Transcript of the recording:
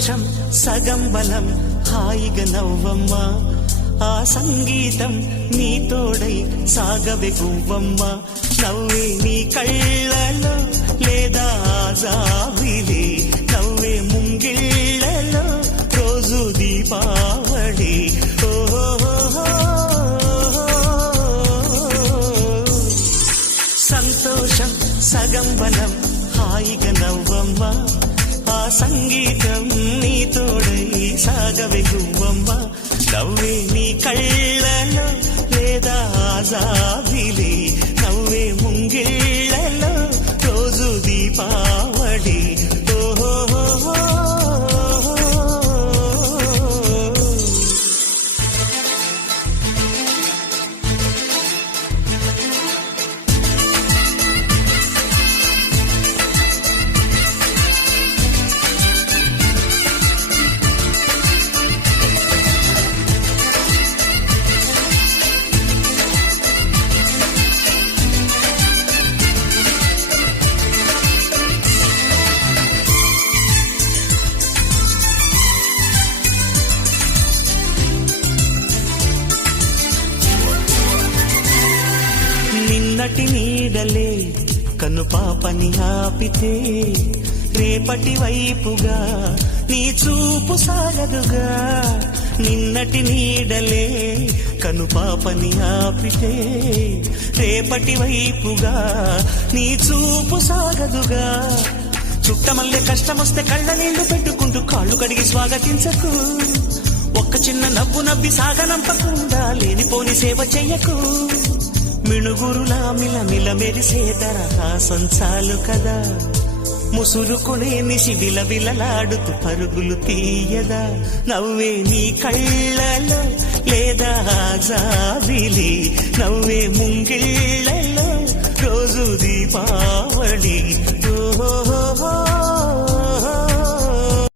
సంతోషం సగం బలం హాయిగా నవ్వమ్మా ఆ సంగీతం నీ తోడై సాగవే గువ్వమ్మ నవ్వే నీ కళ్ళలో లేదా జాబిలి నవ్వే ముంగిళ్ళలో రోజు దీపావళి సంతోషం సగం బలం హాయిగా నవ్వమ్మ ఆ సంగీతం నీ తోడై సాగవే గువ్వమ్మ నవ్వే నీ కళ్ళలో లేదా జాబిలి నవ్వే ముంగిళ్ళలో రోజు దీపావళి నిన్నటి నీడలే కను పాపని ఆపితే రేపటి వైపుగా నీ చూపు సాగదుగా నిన్నటి నీడలే కను పాపని ఆపితే రేపటి వైపుగా నీ చూపు సాగదుగా చుట్టమల్లె కష్టమొస్తే కళ్ళ నీళ్లు పెట్టుకుంటూ కాళ్ళు కడిగి స్వాగతించకు ఒక్క చిన్న నవ్వు నవ్వి సాగనంపకుండా లేనిపోని సేవ చెయ్యకు మిణుగురులా మిలమిల మెరిసే దరహాసం చాలు కదా ముసురుకునే నిశి విలవిలలాడుతూ పరుగులు తీయదా నవ్వే నీ కళ్ళలో లేదా జాబిలి నవ్వే ముంగిళ్ళ